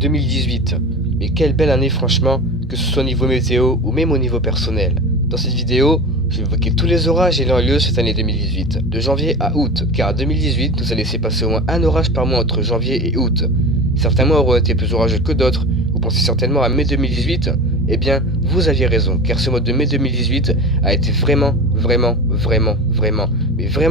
2018. Mais quelle belle année franchement, que ce soit au niveau météo ou même au niveau personnel. Dans cette vidéo, je vais évoquer tous les orages ayant lieu cette année 2018, de janvier à août, car 2018 nous a laissé passer au moins un orage par mois entre janvier et août. Certains mois auront été plus orageux que d'autres, vous pensez certainement à mai 2018 ? Eh bien, vous aviez raison, car ce mois de mai 2018 a été vraiment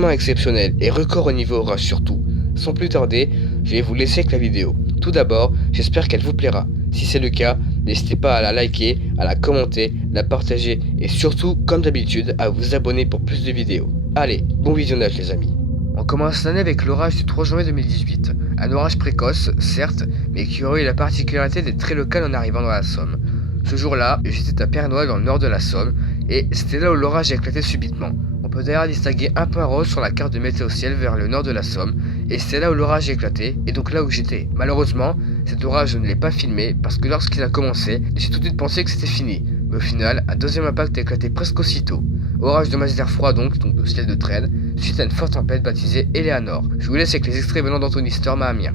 exceptionnel, et record au niveau orage surtout. Sans plus tarder, je vais vous laisser avec la vidéo. Tout d'abord, j'espère qu'elle vous plaira. Si c'est le cas, n'hésitez pas à la liker, à la commenter, la partager et surtout, comme d'habitude, à vous abonner pour plus de vidéos. Allez, bon visionnage les amis. On commence l'année avec l'orage du 3 janvier 2018. Un orage précoce, certes, mais qui aurait eu la particularité d'être très local en arrivant dans la Somme. Ce jour-là, j'étais à Pernoual dans le nord de la Somme, et c'était là où l'orage a éclaté subitement. On peut d'ailleurs distinguer un point rose sur la carte de météo ciel vers le nord de la Somme, et c'est là où l'orage a éclaté, et donc là où j'étais. Malheureusement, cet orage je ne l'ai pas filmé, parce que lorsqu'il a commencé, j'ai tout de suite pensé que c'était fini. Mais au final, un deuxième impact a éclaté presque aussitôt. Orage de masse d'air froid donc de ciel de traîne, suite à une forte tempête baptisée Eleanor. Je vous laisse avec les extraits venant d'Anthony Storm à Amiens.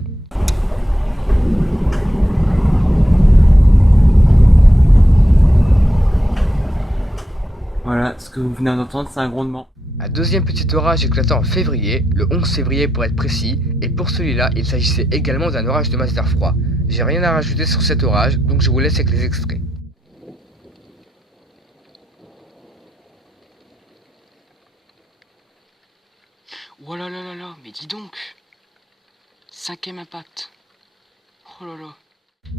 Voilà, ce que vous venez d'entendre, c'est un grondement. Un deuxième petit orage éclata en février, le 11 février pour être précis, et pour celui-là, il s'agissait également d'un orage de masse d'air froid. J'ai rien à rajouter sur cet orage, donc je vous laisse avec les extraits. Oh là là là là, mais dis donc. Cinquième impact. Oh là là.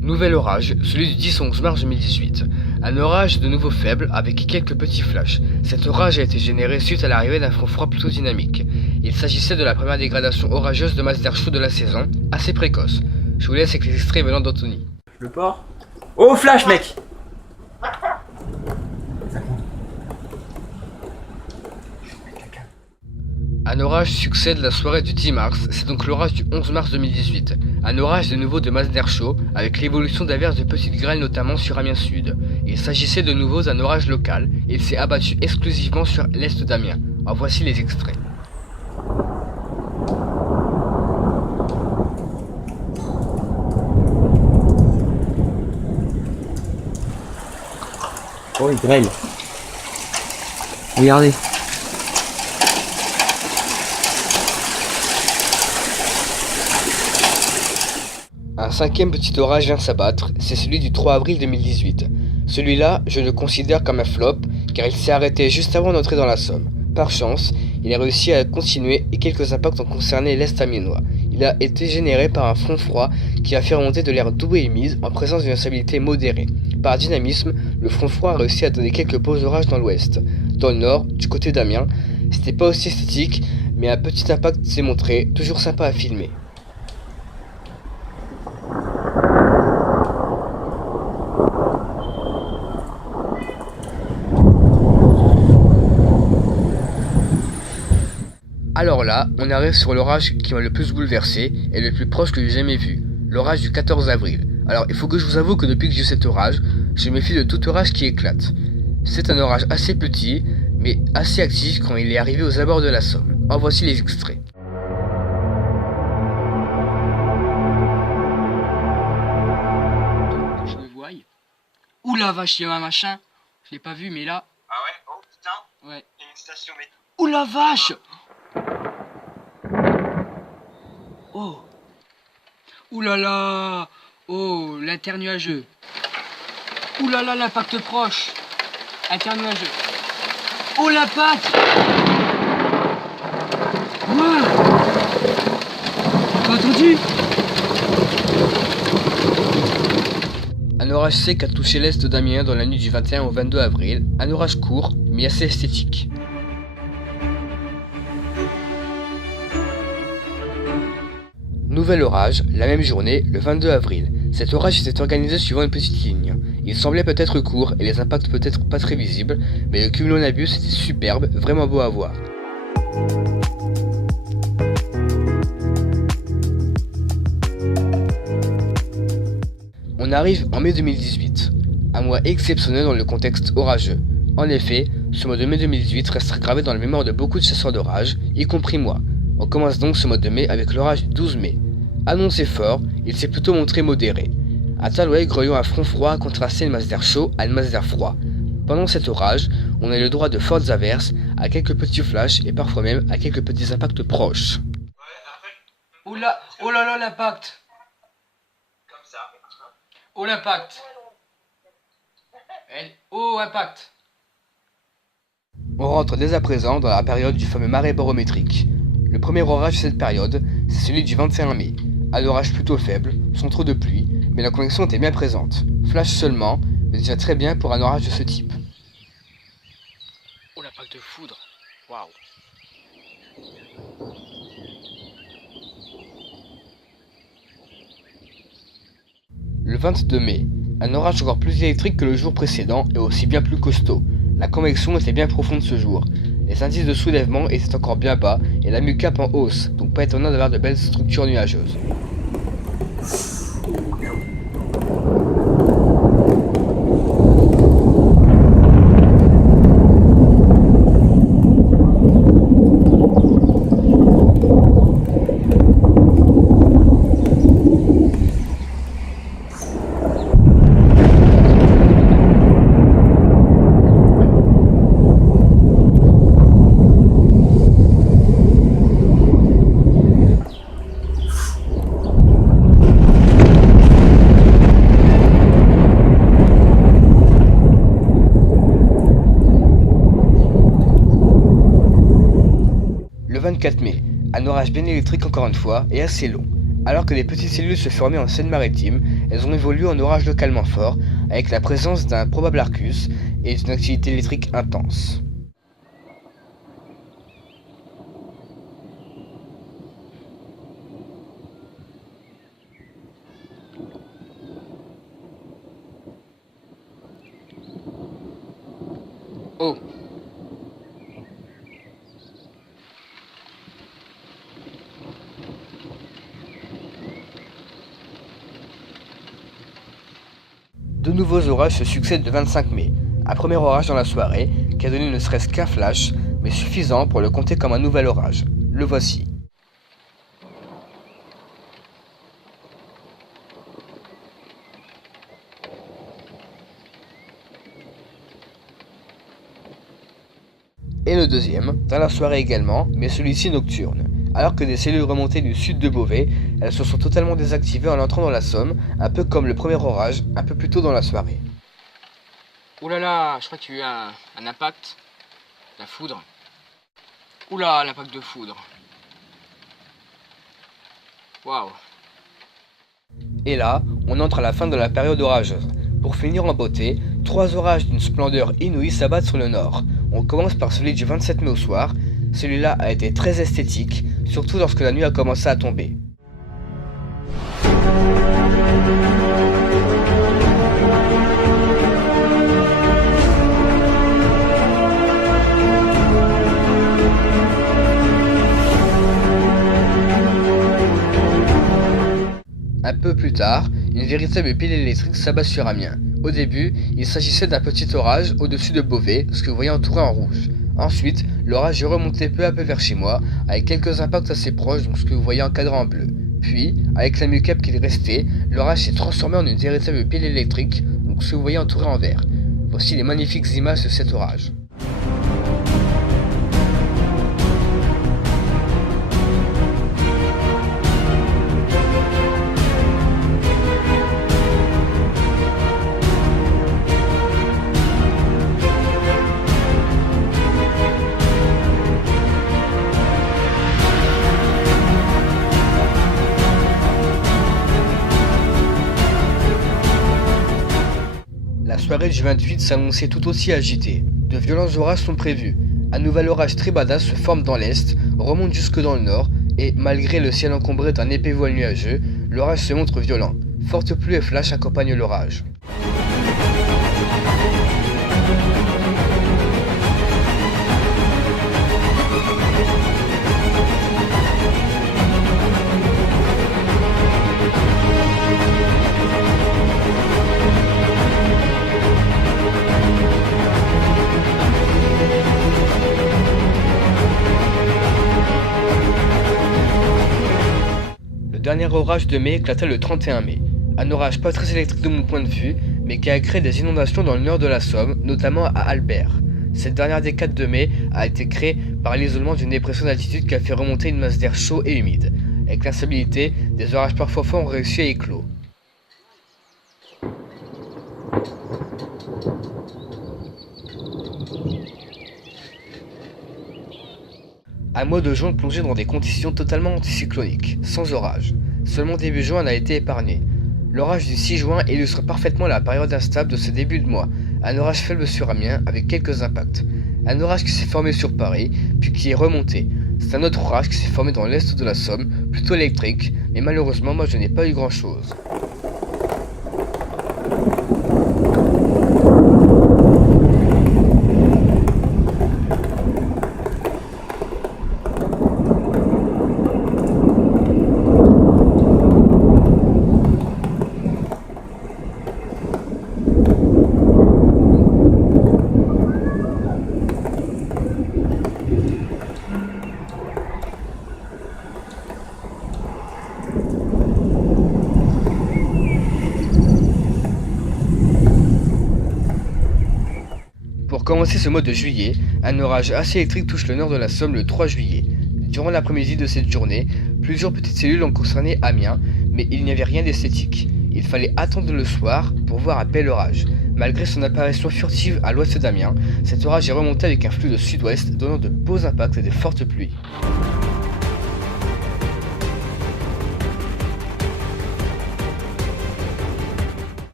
Nouvel orage, celui du 10 au 11 mars 2018. Un orage de nouveau faible avec quelques petits flashs. Cet orage a été généré suite à l'arrivée d'un front froid plutôt dynamique. Il s'agissait de la première dégradation orageuse de masse d'air chaud de la saison, assez précoce. Je vous laisse avec les extraits venant d'Anthony. Le port. Oh, flash, mec! Un orage succède la soirée du 10 mars, c'est donc l'orage du 11 mars 2018. Un orage de nouveau de masse d'air chaud, avec l'évolution d'averses de petites grêles notamment sur Amiens Sud. Il s'agissait de nouveau d'un orage local, et il s'est abattu exclusivement sur l'est d'Amiens. En voici les extraits. Oh, il grêle. Regardez. Un cinquième petit orage vient s'abattre, c'est celui du 3 avril 2018. Celui-là, je le considère comme un flop, car il s'est arrêté juste avant d'entrer dans la Somme. Par chance, il a réussi à continuer et quelques impacts ont concerné l'Est amiénois. Il a été généré par un front froid qui a fait remonter de l'air doux et humide en présence d'une instabilité modérée. Par dynamisme, le front froid a réussi à donner quelques beaux orages dans l'ouest. Dans le nord, du côté d'Amiens, c'était pas aussi esthétique, mais un petit impact s'est montré, toujours sympa à filmer. Alors là, on arrive sur l'orage qui m'a le plus bouleversé et le plus proche que j'ai jamais vu, l'orage du 14 avril. Alors il faut que je vous avoue que depuis que j'ai eu cet orage, je me méfie de tout orage qui éclate. C'est un orage assez petit, mais assez actif quand il est arrivé aux abords de la Somme. En voici les extraits. Que je le voie. Ouh la vache, il y a un machin. Je l'ai pas vu, mais là. Ah ouais? Oh putain! Ouais. Il y a une station météo. Ouh la vache! Oh! Ouh là là! Oh, l'internuageux! Ouh là là, l'impact proche! Internuageux! Oh l'impact! Wow! T'as entendu? Un orage sec a touché l'est d'Amiens dans la nuit du 21 au 22 avril, un orage court, mais assez esthétique. Nouvel orage, la même journée, le 22 avril. Cet orage s'était organisé suivant une petite ligne. Il semblait peut-être court et les impacts peut-être pas très visibles, mais le cumulonimbus était superbe, vraiment beau à voir. On arrive en mai 2018, un mois exceptionnel dans le contexte orageux. En effet, ce mois de mai 2018 restera gravé dans la mémoire de beaucoup de chasseurs d'orage, y compris moi. On commence donc ce mois de mai avec l'orage du 12 mai. Annoncé fort, il s'est plutôt montré modéré. Un talouet grouillant à front froid a contrasté une masse d'air chaud à une masse d'air froid. Pendant cet orage, on a eu le droit de fortes averses, à quelques petits flashs et parfois même à quelques petits impacts proches. Oula, oh là là, l'impact. Comme ça. Oh l'impact. Oh impact. On rentre dès à présent dans la période du fameux marais barométrique. Le premier orage de cette période, c'est celui du 21 mai. Un orage plutôt faible, sans trop de pluie, mais la convection était bien présente. Flash seulement, mais déjà très bien pour un orage de ce type. Oh l'impact de foudre. Waouh. Le 22 mai, un orage encore plus électrique que le jour précédent et aussi bien plus costaud. La convection était bien profonde ce jour. Les indices de soulèvement étaient encore bien bas et la MUCAP en hausse, donc pas étonnant d'avoir de belles structures nuageuses. Le 24 mai, un orage bien électrique encore une fois et assez long. Alors que des petites cellules se formaient en Seine-Maritime, elles ont évolué en orage localement fort avec la présence d'un probable Arcus et d'une activité électrique intense. Oh! Deux nouveaux orages se succèdent le 25 mai. Un premier orage dans la soirée, qui a donné ne serait-ce qu'un flash, mais suffisant pour le compter comme un nouvel orage. Le voici. Et le deuxième, dans la soirée également, mais celui-ci nocturne. Alors que des cellules remontées du sud de Beauvais, elles se sont totalement désactivées en entrant dans la Somme, un peu comme le premier orage, un peu plus tôt dans la soirée. Oh là là, je crois qu'il y a eu un impact. La foudre. Oula, l'impact de foudre. Waouh. Et là, on entre à la fin de la période orageuse. Pour finir en beauté, 3 orages d'une splendeur inouïe s'abattent sur le nord. On commence par celui du 27 mai au soir. Celui-là a été très esthétique, surtout lorsque la nuit a commencé à tomber. Un peu plus tard, une véritable pile électrique s'abat sur Amiens. Au début, il s'agissait d'un petit orage au-dessus de Beauvais, ce que vous voyez entouré en rouge. Ensuite, l'orage est remonté peu à peu vers chez moi, avec quelques impacts assez proches, donc ce que vous voyez encadré en bleu. Puis, avec la MUCAP qui est restée, l'orage s'est transformé en une véritable pile électrique, donc ce que vous voyez entouré en vert. Voici les magnifiques images de cet orage. La soirée du 28 s'annonçait tout aussi agitée. De violents orages sont prévus. Un nouvel orage très badass se forme dans l'est, remonte jusque dans le nord, et malgré le ciel encombré d'un épais voile nuageux, l'orage se montre violent. Forte pluie et flash accompagnent l'orage. Le dernier orage de mai éclata le 31 mai. Un orage pas très électrique de mon point de vue, mais qui a créé des inondations dans le nord de la Somme, notamment à Albert. Cette dernière décade de mai a été créée par l'isolement d'une dépression d'altitude qui a fait remonter une masse d'air chaud et humide. Avec l'instabilité, des orages parfois forts ont réussi à éclore. Un mois de juin plongé dans des conditions totalement anticycloniques, sans orage. Seulement début juin a été épargné. L'orage du 6 juin illustre parfaitement la période instable de ce début de mois. Un orage faible sur Amiens avec quelques impacts. Un orage qui s'est formé sur Paris, puis qui est remonté. C'est un autre orage qui s'est formé dans l'est de la Somme, plutôt électrique, mais malheureusement moi je n'ai pas eu grand chose. Pour commencer ce mois de juillet, un orage assez électrique touche le nord de la Somme le 3 juillet. Durant l'après-midi de cette journée, plusieurs petites cellules ont concerné Amiens, mais il n'y avait rien d'esthétique. Il fallait attendre le soir pour voir un bel orage. Malgré son apparition furtive à l'ouest d'Amiens, cet orage est remonté avec un flux de sud-ouest donnant de beaux impacts et de fortes pluies.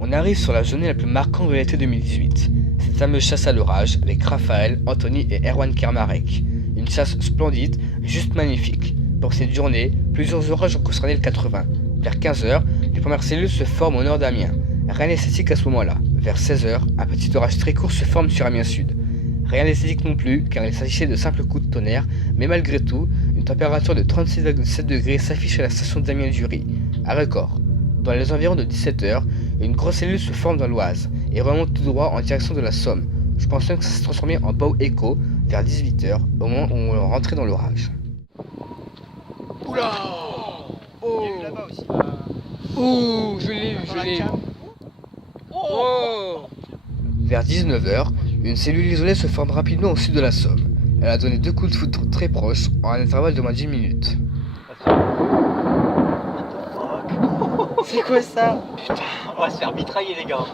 On arrive sur la journée la plus marquante de l'été 2018. Cette fameuse chasse à l'orage avec Raphaël, Anthony et Erwan Kermarek. Une chasse splendide, juste magnifique. Pour cette journée, plusieurs orages ont concerné le 80. Vers 15h, les premières cellules se forment au nord d'Amiens. Rien d'esthétique à ce moment-là. Vers 16h, un petit orage très court se forme sur Amiens Sud. Rien d'esthétique non plus, car il s'agissait de simples coups de tonnerre, mais malgré tout, une température de 36,7 degrés s'affiche à la station d'Amiens-du-Riz, à record. Dans les environs de 17h, une grosse cellule se forme dans l'Oise et remonte tout droit en direction de la Somme. Je pense même que ça s'est transformé en Bow Echo vers 18h, au moment où on rentrait dans l'orage. Oula! Oh! Il y a eu là-bas aussi. Oh, je l'ai eu. Oh! Vers 19h, une cellule isolée se forme rapidement au sud de la Somme. Elle a donné deux coups de foudre très proches en un intervalle de moins de 10 minutes. C'est quoi ça? Putain, on va se faire mitrailler les gars.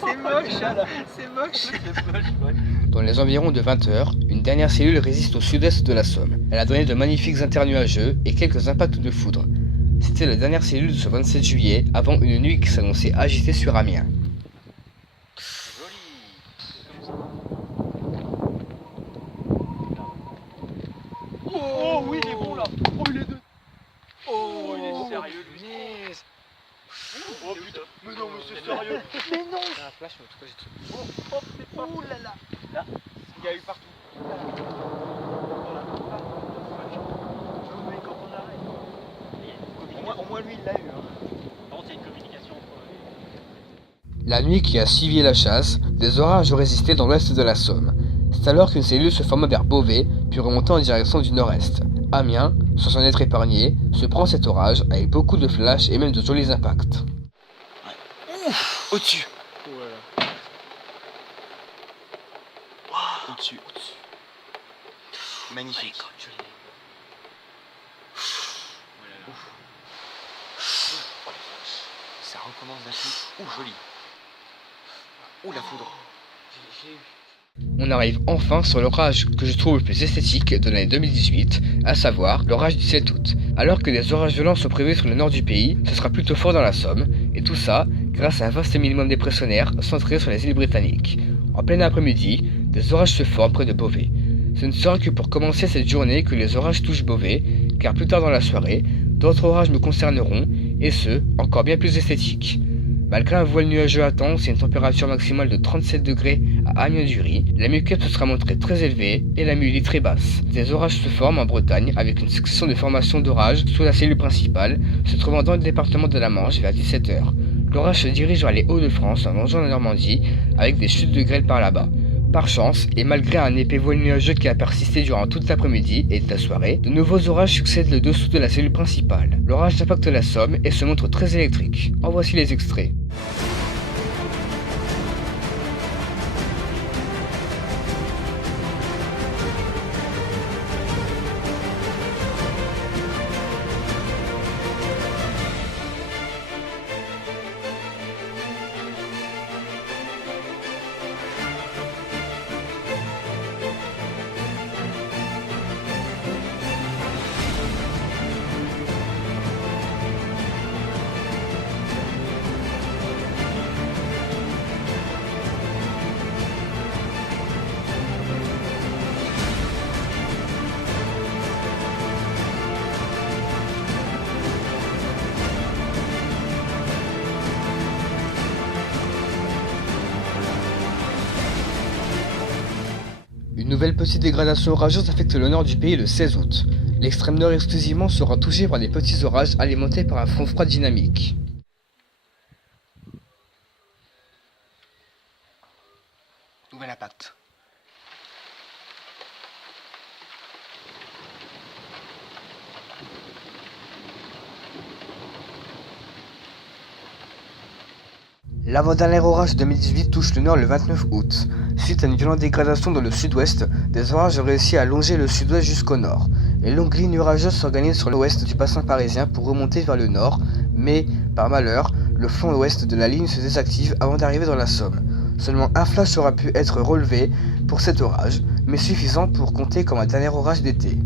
C'est moche, c'est moche. Dans les environs de 20h, une dernière cellule résiste au sud-est de la Somme. Elle a donné de magnifiques internuageux et quelques impacts de foudre. C'était la dernière cellule de ce 27 juillet, avant une nuit qui s'annonçait agitée sur Amiens. Oh oui, il est bon là. Oh, il est deux. Oh, il est sérieux lui. Oh putain. Mais non, mais c'est sérieux. Mais non. Un flash, mais en tout cas, j'ai tout. Oh, c'est pas. Ouh là là. Là, il y a eu partout. Au moins lui il l'a eu. Par contre, il y a une communication entre. La nuit qui a suivi la chasse, des orages ont résisté dans l'ouest de la Somme. C'est alors qu'une cellule se forma vers Beauvais, puis remonta en direction du nord-est. Amiens, sans en être épargné, se prend cet orage avec beaucoup de flashs et même de jolis impacts. Ouf, au-dessus. Voilà. Au-dessus. Magnifique. Ça recommence d'un coup. Ouh, joli. Ouh, la foudre. On arrive enfin sur l'orage que je trouve le plus esthétique de l'année 2018, à savoir l'orage du 7 août. Alors que des orages violents sont prévus sur le nord du pays, ce sera plutôt fort dans la Somme, et tout ça grâce à un vaste minimum dépressionnaire centré sur les îles britanniques. En plein après-midi, des orages se forment près de Beauvais. Ce ne sera que pour commencer cette journée que les orages touchent Beauvais, car plus tard dans la soirée, d'autres orages me concerneront, et ce, encore bien plus esthétiques. Malgré un voile nuageux intense et une température maximale de 37 degrés à Amiens-du-Riz, la muquette se sera montrée très élevée et la mulie très basse. Des orages se forment en Bretagne avec une succession de formations d'orages sous la cellule principale, se trouvant dans le département de la Manche vers 17h. L'orage se dirige vers les Hauts-de-France en longeant la Normandie avec des chutes de grêle par là-bas. Par chance, et malgré un épais voile nuageux qui a persisté durant toute l'après-midi et la soirée, de nouveaux orages succèdent le dessous de la cellule principale. L'orage impacte la Somme et se montre très électrique. En voici les extraits. Une nouvelle petite dégradation orageuse affecte le nord du pays le 16 août. L'extrême nord exclusivement sera touché par des petits orages alimentés par un front froid dynamique. Nouvel impact. L'avant-dernier orage 2018 touche le nord le 29 août. Suite à une violente dégradation dans le sud-ouest, des orages ont réussi à longer le sud-ouest jusqu'au nord. Les longues lignes orageuses s'organisent sur l'ouest du bassin parisien pour remonter vers le nord, mais, par malheur, le flanc ouest de la ligne se désactive avant d'arriver dans la Somme. Seulement un flash aura pu être relevé pour cet orage, mais suffisant pour compter comme un dernier orage d'été.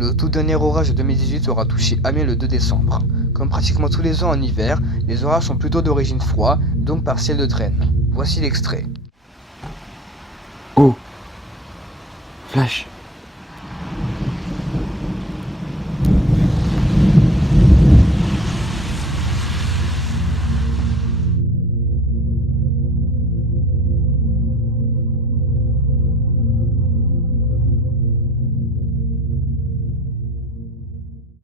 Le tout dernier orage de 2018 aura touché Amiens le 2 décembre. Comme pratiquement tous les ans en hiver, les orages sont plutôt d'origine froide, donc par ciel de traîne. Voici l'extrait. Oh, flash.